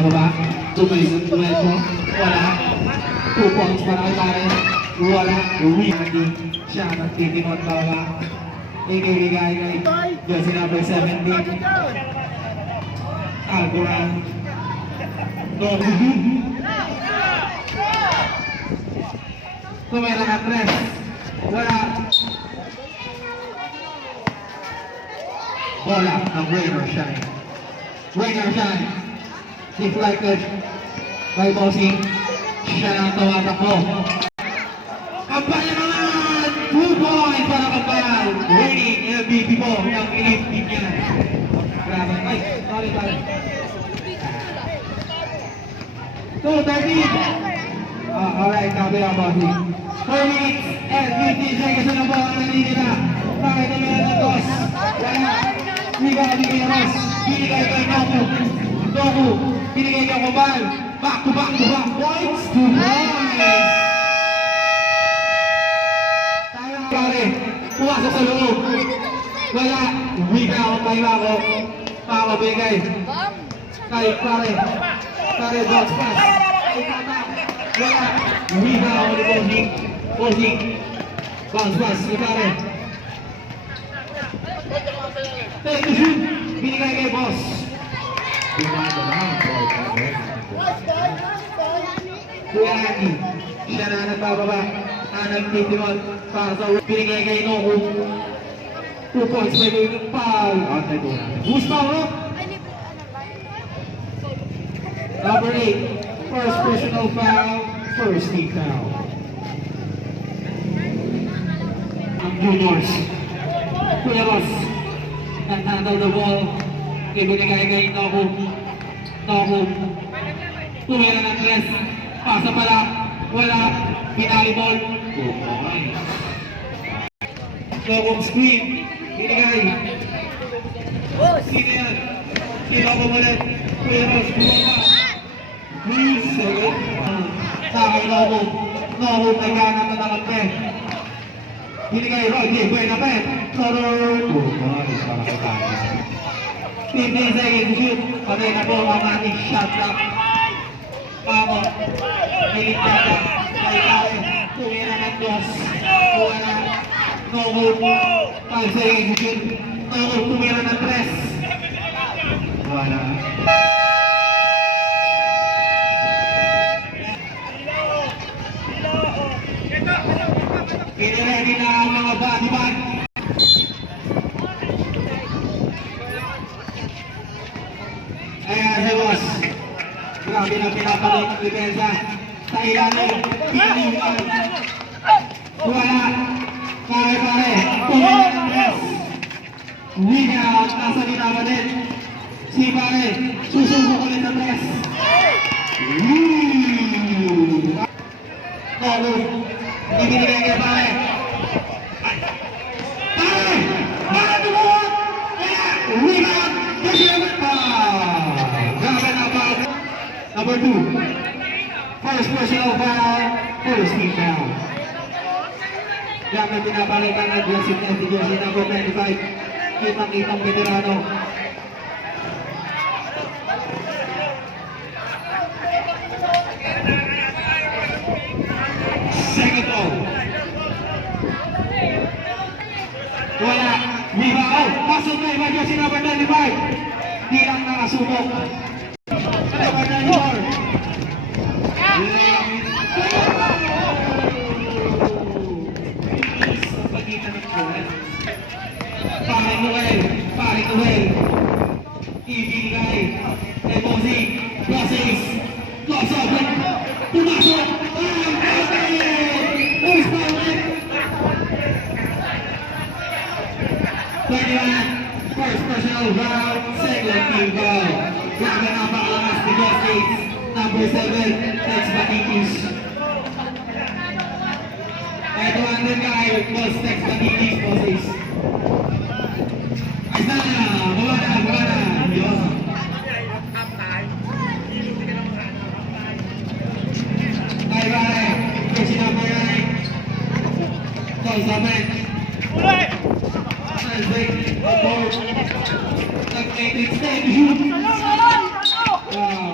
bababa. Tumayon, dueto. Wala. 2 points para kay pare. Wala. Windy. Siya nagtitimon bababa. Ikibigay kay jersey number 17. Alburan. Tumira ng 3. Wala. Bola ng rain or shine. Rain or shine. Deflected by Bossing. Siya na ang tawatakbo. Kampal naman! 2 points para Kampal. Winning MVP po ng elite team yan. Grabe. Ay, sorry pare. 2:13. Alright, sabi ang Bossing. 4 minutes and 15 seconds na po ang naninila. Bakit na meron ng toss? Wala. Binigay kay Ross. Binigay kay Noku. Noku. Binigay kay Kampal. Back to back to back. Points to points. Tayo pare. Pumasok sa loob. Wala. Rebound kay Mako. Mako bigay. Kay pare. Pare box pass. Kay Tata. Wala. Rebound ni Bossing. Bossing. Bounce pass kay pare. Take the shoot. Binigay kay Boss. Kuya Ani. Siya na nagbababa. Nagtitimon para sa binigay kay Noku. 2 points by Noku. Foul. Who's foul up? Number 8. First personal foul. First team foul. Ang juniors. Kuya Ross. Nagtataw the ball. Ibinigay kay Noku. Noku. Tumira ng 3. Pasa pala. Wala. Pinali ball. Noku screen. Binigay. Sino yan? Sino ko ulit? Kuya Ross. Bumaba. Please. Sa kay Noku. Noku may gana na naman. Binigay Roy. Buena pa. Sorry. 15 seconds shoot. Patay na po ang ating shot clock. Pamo. Niligtad na. Kay Pare. Tumira ng Diyos. Wala. No hope. 5 seconds shoot. No hope. Tumira ng 3. Wala. Kiniready na ang mga body bag. Ayan si Boss. Grabe na pinapalik ng depensa. Sa ilalim. Pinihan. Wala. Pare-pare. Tumira ng 3. Win out. Nasa ginama din. Si Pare. Susubok ulit ng 3. Noku. Ibinigay kay Pare. Pare! Pare tumuot! Win out. Number 2. First personal foul. First team foul. Yan ang pinapalitan ng aggressive na si jersey number 25. Kitang-kitang veterano. Second ball. Wala. Rebound. Pasok na iba jersey number 25. Di lang nakasubok. Number 94. Sa pagitan ng Joel. Pare Noel. Ibigay. Bossing. Crosses. Cross open. Pumasok. Who's fouled? 21. First personal foul. Second team foul. Grabe na pakalangas ni Boss Gates. Number 7, Tex Batikis. Ito ang guy, Boss Tex Batikis, Bosses. Ayos na! Baba na! Diyos! Ay, pare! Kasi number 9. Toy Samet. Translate. Nag-edit. Stay. Wow!